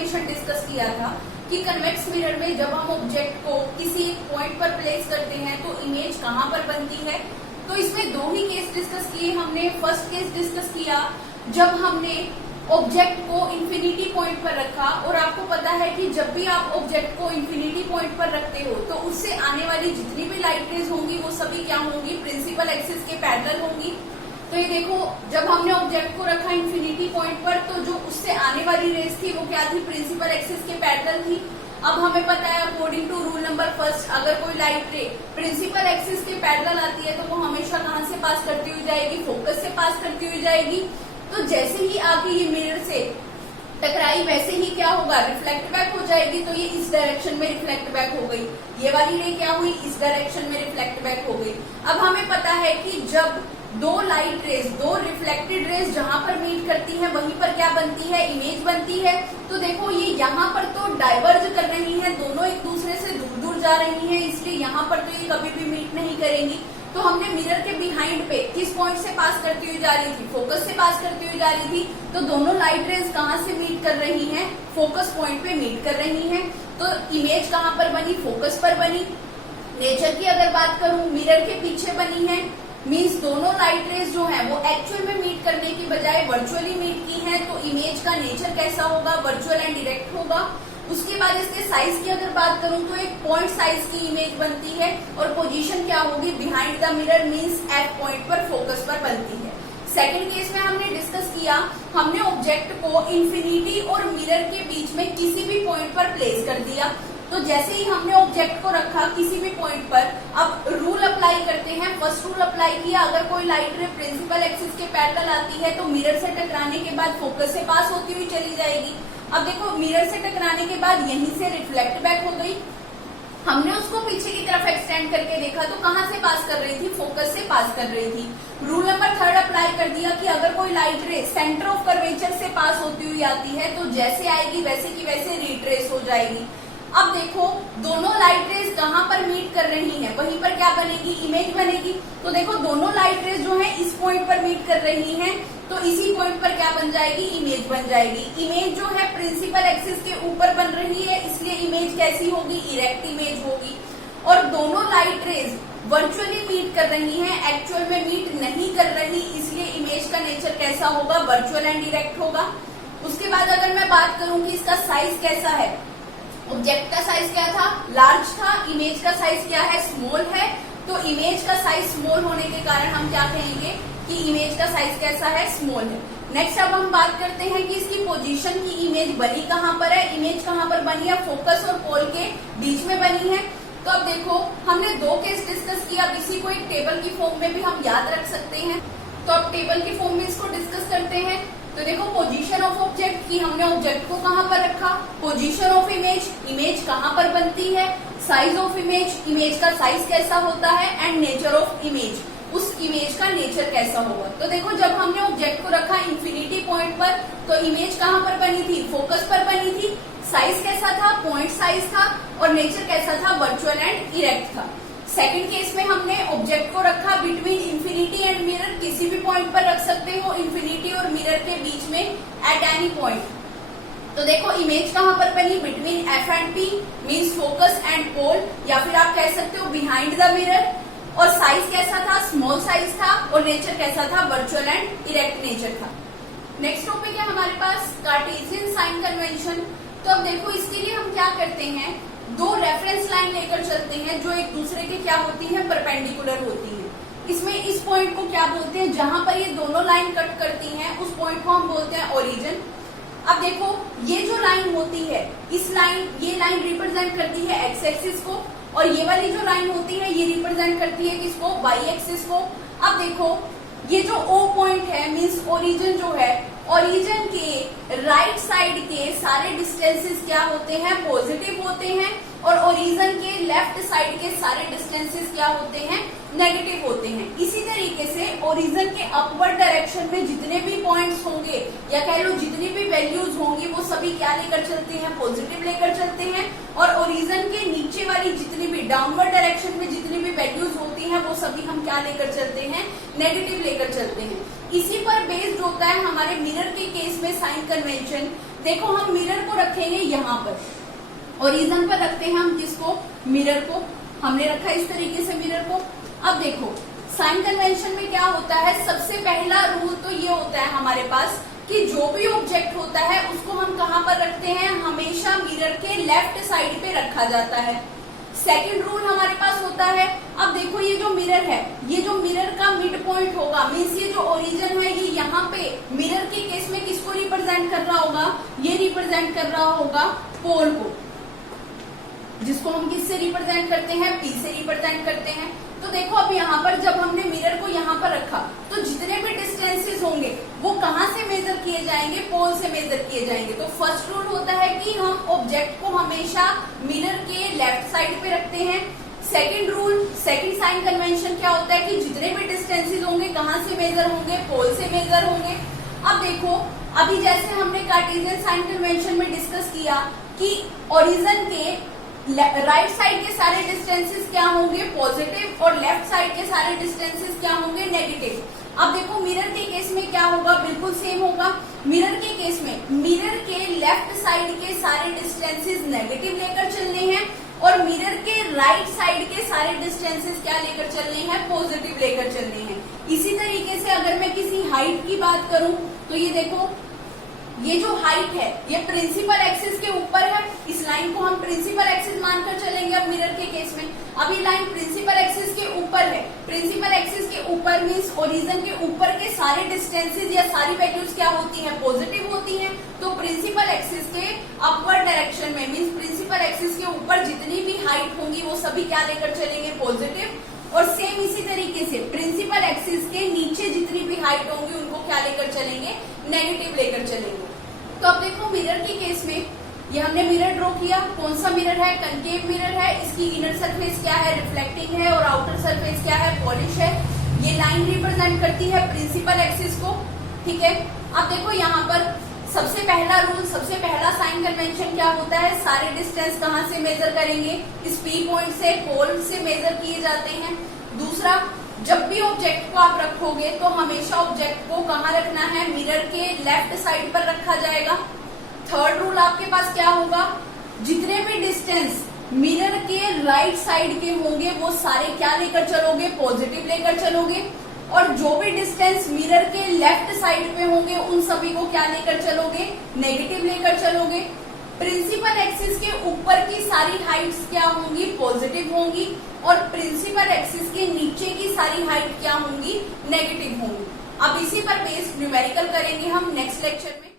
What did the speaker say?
Information discuss किया था कि कन्वेक्स मिरर में जब हम ऑब्जेक्ट को किसी एक पॉइंट पर प्लेस करते हैं तो इमेज कहाँ पर बनती है। तो इसमें दो ही केस डिस्कस किए हमने। फर्स्ट केस डिस्कस किया जब हमने ऑब्जेक्ट को इंफिनिटी पॉइंट पर रखा, और आपको पता है कि जब भी आप ऑब्जेक्ट को इंफिनिटी पॉइंट पर रखते हो तो उससे आने वाली जितनी भी लाइट रेज होंगी वो सभी क्या होंगी, प्रिंसिपल एक्सिस के पैरेलल होंगी। तो ये देखो, जब हमने ऑब्जेक्ट को रखा इंफिनिटी पॉइंट पर तो जो उससे आने वाली रेज थी वो क्या थी, प्रिंसिपल एक्सिस के पैरेलल थी। अब हमें पता है according to rule number first, अगर कोई लाइट रे प्रिंसिपल एक्सिस के पैरेलल आती है तो वो हमेशा कहाँ से पास करती हुई जाएगी, फोकस से पास करती हुई जाएगी। तो जैसे ही आके ये मिरर से टकराई वैसे ही क्या होगा, रिफ्लेक्ट बैक हो जाएगी। तो ये इस डायरेक्शन में रिफ्लेक्ट बैक हो गई, ये वाली रे क्या हुई, इस डायरेक्शन में रिफ्लेक्ट बैक हो गई। अब हमें पता है कि जब दो लाइट रेज, दो रिफ्लेक्टेड रेज जहां पर मीट करती हैं वहीं पर क्या बनती है, इमेज बनती है। तो देखो ये यहाँ पर तो डाइवर्ज कर रही हैं, दोनों एक दूसरे से दूर दूर जा रही हैं, इसलिए यहाँ पर तो ये कभी भी मीट नहीं करेंगी। तो हमने मिरर के बिहाइंड पे किस पॉइंट से पास करती हुई जा रही थी, फोकस से पास करती हुई जा रही थी। तो दोनों लाइट रेज कहाँ से मीट कर रही हैं, फोकस पॉइंट पे मीट कर रही हैं। तो इमेज कहाँ पर बनी, फोकस पर बनी। नेचर की अगर बात करूं, मिरर के पीछे बनी है, मीन्स दोनों लाइट रेज जो है वो एक्चुअल में मीट करने की बजाय वर्चुअली मीट की है। तो इमेज का नेचर कैसा होगा, वर्चुअल एंड डायरेक्ट होगा। उसके बाद इसके साइज की अगर बात करूं तो एक पॉइंट साइज की इमेज बनती है, और पोजीशन क्या होगी, behind the mirror, means F point पर, फोकस पर बनती है। सेकंड केस में हमने डिस्कस किया, हमने ऑब्जेक्ट को इंफिनिटी और मिरर के बीच में किसी भी पॉइंट पर प्लेस कर दिया। तो जैसे ही हमने ऑब्जेक्ट को रखा किसी भी पॉइंट पर, अब रूल अप्लाई करते हैं। फर्स्ट रूल अप्लाई किया, अगर कोई लाइट रे प्रिंसिपल एक्सिस के पैरेलल आती है तो मिरर से टकराने के बाद फोकस से पास होती हुई चली जाएगी। अब देखो, मिरर से टकराने के बाद यहीं से रिफ्लेक्ट बैक हो गई, हमने उसको पीछे की तरफ एक्सटेंड करके देखा तो कहाँ से पास कर रही थी, फोकस से पास कर रही थी। रूल नंबर थर्ड अप्लाई कर दिया कि अगर कोई लाइट रे सेंटर ऑफ कर्वेचर से पास होती हुई आती है तो जैसे आएगी वैसे की वैसे रिट्रेस हो जाएगी। अब देखो, दोनों लाइट रेज कहाँ पर मीट कर रही हैं, वहीं पर क्या बनेगी, इमेज बनेगी। तो देखो, दोनों लाइट रेज जो है इस पॉइंट पर मीट कर रही हैं, तो इसी पॉइंट पर क्या बन जाएगी, इमेज बन जाएगी। इमेज जो है प्रिंसिपल एक्सिस के ऊपर बन रही है, इसलिए इमेज कैसी होगी, इरेक्ट इमेज होगी। और दोनों लाइट रेज वर्चुअली मीट कर रही हैं, एक्चुअल में मीट नहीं कर रही, इसलिए इमेज का नेचर कैसा होगा, वर्चुअल एंड डायरेक्ट होगा। उसके बाद अगर मैं बात करूं कि इसका साइज कैसा है, ऑब्जेक्ट का साइज क्या था, लार्ज था, इमेज का साइज क्या है, स्मॉल है। तो इमेज का साइज स्मॉल होने के कारण हम क्या कहेंगे कि इमेज का साइज कैसा है, स्मॉल है। नेक्स्ट अब हम बात करते हैं कि इसकी पोजीशन की इमेज बनी कहाँ पर है, इमेज कहाँ पर बनी है, फोकस और पोल के बीच में बनी है। तो अब देखो, हमने दो केस डिस्कस किया, अब इसी को एक टेबल की फॉर्म में भी हम याद रख सकते हैं। तो अब टेबल की फॉर्म में इसको डिस्कस करते हैं। तो देखो, पोजीशन ऑफ ऑब्जेक्ट की, हमने ऑब्जेक्ट को कहाँ पर रखा, पोजीशन ऑफ इमेज, इमेज कहाँ पर बनती है, साइज ऑफ इमेज, इमेज का साइज कैसा होता है, एंड नेचर ऑफ इमेज, उस इमेज का नेचर कैसा होगा। तो देखो, जब हमने ऑब्जेक्ट को रखा इंफिनिटी पॉइंट पर तो इमेज कहाँ पर बनी थी, फोकस पर बनी थी। साइज कैसा था, पॉइंट साइज था, और नेचर कैसा था, वर्चुअल एंड इरेक्ट था। सेकंड केस में हमने ऑब्जेक्ट को रखा बिटवीन इंफिनिटी एंड मिरर, किसी भी पॉइंट पर रख सकते हो, इंफिनिटी और मिरर के बीच में, एट एनी पॉइंट। तो देखो, इमेज कहाँ पर बनी, between F and P, means focus and pole, या फिर आप कह सकते हो बिहाइंड द मिरर। और साइज कैसा था, स्मॉल साइज था, और नेचर कैसा था, वर्चुअल एंड इरेक्ट नेचर था। नेक्स्ट टॉपिक है हमारे पास कार्टेशियन साइन कन्वेंशन। तो अब देखो, इसके लिए हम क्या करते हैं, दो रेफरेंस लाइन लेकर चलते हैं जो एक दूसरे के क्या होती है, परपेंडिकुलर होती है। इसमें इस पॉइंट को क्या बोलते हैं, जहां पर ये दोनों लाइन कट करती हैं उस पॉइंट को हम बोलते हैं ओरिजिन। अब देखो, ये जो लाइन होती है, ये लाइन रिप्रेजेंट करती है एक्स एक्सिस को, और ये वाली जो लाइन होती है ये रिप्रेजेंट करती है किसको, वाई एक्सिस को। अब देखो, ये जो ओ पॉइंट है, मीन्स ओरिजिन जो है, ओरिजिन के राइट साइड के सारे डिस्टेंसेस क्या होते हैं, पॉजिटिव होते हैं, और ओरिजिन के लेफ्ट साइड के सारे डिस्टेंसेस क्या होते हैं, नेगेटिव होते हैं। इसी तरीके से ओरिजिन के अपवर्ड डायरेक्शन में जितने भी पॉइंट्स होंगे, या कह लो जितनी भी वैल्यूज होंगी, वो सभी क्या लेकर चलते हैं, पॉजिटिव लेकर चलते हैं। और ओरिजिन के नीचे वाली जितनी भी डाउनवर्ड डायरेक्शन में जितनी भी वैल्यूज होती हैं वो सभी हम क्या लेकर चलते हैं, नेगेटिव लेकर चलते हैं। इसी पर बेस्ड होता है हमारे मिरर के केस में साइन कन्वेंशन, देखो हम मिरर को रखेंगे यहाँ पर, ओरिजिन पर रखते हैं हम किसको, मिरर को। हमने रखा इस तरीके से मिरर को। अब देखो साइन कन्वेंशन में क्या होता है, सबसे पहला रूल तो ये होता है हमारे पास कि जो भी ऑब्जेक्ट होता है उसको हम कहाँ पर रखते हैं, हमेशा मिरर के लेफ्ट साइड पे रखा जाता है। सेकंड रूल हमारे पास होता है, अब देखो ये जो मिरर है, ये जो मिरर का मिड पॉइंट होगा, मीन्स ये जो ओरिजिन है ये यहाँ पे मिरर के केस में किसको रिप्रेजेंट कर रहा होगा, ये रिप्रेजेंट कर रहा होगा पोल को, जिसको हम किससे रिप्रेजेंट करते हैं, पी से रिप्रेजेंट करते हैं। तो देखो अब यहाँ पर जब हमने मिरर को यहाँ पर रखा तो जितने भी डिस्टेंसेस होंगे वो कहाँ से मेजर किए जाएंगे, पोल से मेजर किए जाएंगे। तो फर्स्ट रूल होता है कि हम ऑब्जेक्ट को हमेशा मिरर के लेफ्ट साइड पे रखते हैं। Second rule, second sign convention क्या होता है कि जितने भी डिस्टेंसेस होंगे कहाँ से मेजर होंगे, पोल से मेजर होंगे। अब देखो अभी जैसे हमने कार्टेशियन साइन कन्वेंशन में डिस्कस किया कि ओरिजिन के राइट साइड के सारे डिस्टेंसेस क्या होंगे, पॉजिटिव, और लेफ्ट साइड के सारे डिस्टेंसेस क्या होंगे, नेगेटिव। अब देखो मिरर के केस में क्या होगा, बिल्कुल सेम होगा। मिरर के केस में मिरर के लेफ्ट साइड के सारे डिस्टेंसेस नेगेटिव लेकर चलने हैं और मिरर के राइट साइड के सारे डिस्टेंसेस क्या लेकर चलने हैं, पॉजिटिव लेकर चलने हैं। इसी तरीके से अगर मैं किसी हाइट की बात करूं तो ये देखो ये जो हाइट है ये प्रिंसिपल एक्सिस के ऊपर है, इस लाइन को हम प्रिंसिपल एक्सिस मानकर चलेंगे। अब मिरर के केस में अब ये लाइन प्रिंसिपल एक्सिस के ऊपर है, प्रिंसिपल एक्सिस के ऊपर मीन्स ओरिजिन के ऊपर के सारे डिस्टेंसेस या सारी वैल्यूज क्या होती हैं, पॉजिटिव होती हैं। तो प्रिंसिपल एक्सिस के अपवर्ड डायरेक्शन में मीन्स प्रिंसिपल एक्सिस के ऊपर जितनी भी हाइट होंगी वो सभी क्या लेकर चलेंगे, पॉजिटिव। और सेम इसी तरीके से प्रिंसिपल एक्सिस के नीचे जितनी भी हाइट होंगी उनको क्या लेकर चलेंगे, नेगेटिव लेकर चलेंगे। तो अब देखो मिरर के केस में ये हमने मिरर ड्रॉ किया, कौन सा मिरर है, कनकेव मिरर है। इसकी इनर सरफेस क्या है, रिफ्लेक्टिंग है, और आउटर सरफेस क्या है, पॉलिश है। ये लाइन रिप्रेजेंट करती है प्रिंसिपल एक्सिस को, ठीक है। अब देखो यहाँ पर सबसे पहला रूल, सबसे पहला साइन कन्वेंशन क्या होता है, सारे डिस्टेंस कहाँ से मेजर करेंगे, इस पी पॉइंट से, पोल से मेजर किए जाते हैं। दूसरा, जब भी ऑब्जेक्ट को आप रखोगे तो हमेशा ऑब्जेक्ट को कहाँ रखना है, मिरर के लेफ्ट साइड पर रखा जाएगा। थर्ड रूल आपके पास क्या होगा, जितने भी डिस्टेंस मिरर के राइट साइड के होंगे वो सारे क्या लेकर चलोगे, पॉजिटिव लेकर चलोगे। और जो भी डिस्टेंस मिरर के लेफ्ट साइड पे होंगे उन सभी को क्या लेकर चलोगे, नेगेटिव लेकर चलोगे। प्रिंसिपल एक्सिस के ऊपर की सारी हाइट्स क्या होंगी, पॉजिटिव होंगी, और प्रिंसिपल एक्सिस के नीचे की सारी हाइट क्या होंगी, नेगेटिव होंगी। अब इसी पर बेस्ड न्यूमेरिकल करेंगे हम नेक्स्ट लेक्चर में।